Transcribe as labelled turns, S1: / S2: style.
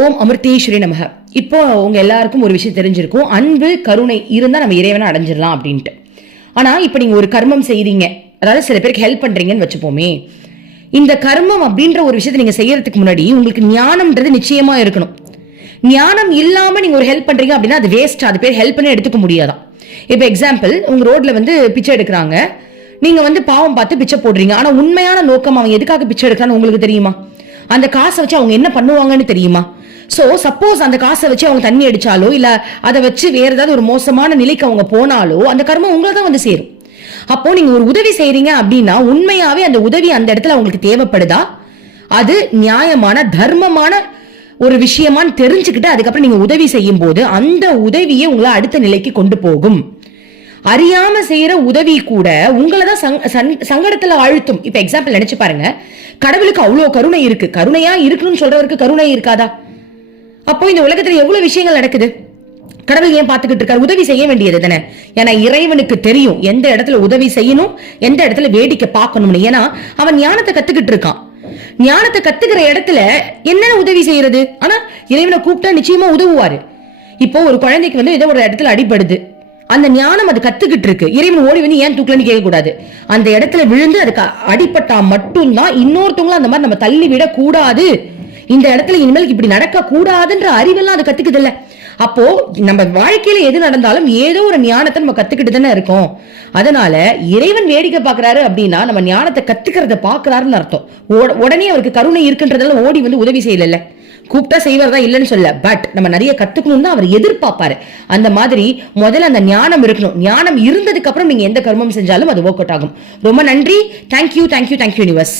S1: ஓம் அமிர்தேஸ்வரி நமக. இப்போ உங்க எல்லாருக்கும் ஒரு விஷயம் தெரிஞ்சிருக்கும். அன்பு கருணை இருந்தால் நம்ம இறைவனை அடைஞ்சிடலாம் அப்படின்ட்டு. ஆனால் இப்போ நீங்கள் ஒரு கர்மம் செய்கிறீங்க அதாவது சில பேருக்கு ஹெல்ப் பண்ணுறீங்கன்னு வச்சுப்போமே. இந்த கர்மம் அப்படின்ற ஒரு விஷயத்தை நீங்கள் செய்யறதுக்கு முன்னாடி உங்களுக்கு ஞானம்ன்றது நிச்சயமாக இருக்கணும். ஞானம் இல்லாமல் நீங்கள் ஒரு ஹெல்ப் பண்ணுறீங்க அப்படின்னா அது வேஸ்ட் அது பேர் ஹெல்ப்னு எடுத்துக்க முடியாதான். இப்போ எக்ஸாம்பிள் உங்கள் ரோட்டில் வந்து பிச்சை எடுக்கிறாங்க. நீங்கள் வந்து பாவம் பார்த்து பிச்சை போடுறீங்க. ஆனால் உண்மையான நோக்கம் அவன் எதுக்காக பிச்சை எடுக்கிறான்னு உங்களுக்கு தெரியுமா? அந்த காசை வச்சு அவங்க என்ன பண்ணுவாங்கன்னு தெரியுமா? ஸோ சப்போஸ் அந்த காசை வச்சு அவங்க தண்ணி அடிச்சாலோ இல்ல அதை வச்சு வேற ஏதாவது ஒரு மோசமான நிலைக்கு அவங்க போனாலோ அந்த கர்மம் உங்களை தான் வந்து சேரும். அப்போ நீங்க ஒரு உதவி செய்றீங்க அப்படின்னா உண்மையாவே அந்த உதவி அந்த இடத்துல அவங்களுக்கு தேவைப்படுதா? அது நியாயமான தர்மமான ஒரு விஷயமான்னு தெரிஞ்சுக்கிட்டு அதுக்கப்புறம் நீங்க உதவி செய்யும் போது அந்த உதவியை உங்களை அடுத்த நிலைக்கு கொண்டு போகும். அறியாம செய்யற உதவி கூட உங்களை தான் சங்- சன்- சங்கடத்துல அழுத்தும் இப்ப எக்ஸாம்பிள் நினைச்சு பாருங்க. கடவுளுக்கு அவ்வளோ கருணை இருக்கு. கருணையா இருக்குன்னு சொல்றவருக்கு கருணை இருக்காதா? அப்போ இந்த உலகத்துல எவ்வளவு விஷயங்கள் நடக்குது? கடவுள் ஏன் பார்த்துக்கிட்டு இருக்காரு? உதவி செய்ய வேண்டியது தானே. ஏன்னா இறைவனுக்கு தெரியும் எந்த இடத்துல உதவி செய்யணும் எந்த இடத்துல வேடிக்கை பார்க்கணும்னு. ஏன்னா அவன் ஞானத்தை கத்துக்கிட்டு இருக்கான். ஞானத்தை கத்துக்கிற இடத்துல என்னென்ன உதவி செய்யறது? ஆனா இறைவனை கூப்பிட்டா நிச்சயமா உதவுவாரு. இப்போ ஒரு குழந்தைக்கு வந்து ஏதோ ஒரு இடத்துல அடிபடுது. அந்த ஞானம் அது கத்துக்கிட்டு இருக்கு. இறைவன் ஓடி வந்து ஏன் தூக்கலன்னு கேட்க கூடாது அந்த இடத்துல விழுந்து அதுக்கு அடிப்பட்டா மட்டும்தான் இன்னொருத்தவங்களும் அந்த மாதிரி நம்ம தள்ளி விட கூடாது. இந்த இடத்துல இனிமேல் இப்படி நடக்க கூடாதுன்ற அறிவெல்லாம் அது கத்துக்குது இல்ல அப்போ நம்ம வாழ்க்கையில எது நடந்தாலும் ஏதோ ஒரு ஞானத்தை நம்ம கத்துக்கிட்டு தானே இருக்கோம். அதனால இறைவன் வேடிக்கை பாக்குறாரு அப்படின்னா நம்ம ஞானத்தை கத்துக்கிறத பாக்குறாருன்னு அர்த்தம். உடனே அவருக்கு கருணை இருக்குன்றதெல்லாம் ஓடி வந்து உதவி செய்யல கூப்பிட்டா செய்வார் தான் இல்லைன்னு சொல்ல பட் நம்ம நிறைய கத்துக்கணும்னு தான் அவர் எதிர்பார்ப்பாரு அந்த மாதிரி முதல்ல அந்த ஞானம் இருக்கணும். ஞானம் இருந்ததுக்கு அப்புறம் நீங்க எந்த கர்மம் செஞ்சாலும் அது ஒர்க் அவுட் ஆகும். ரொம்ப நன்றி. Thank you thank you thank you universe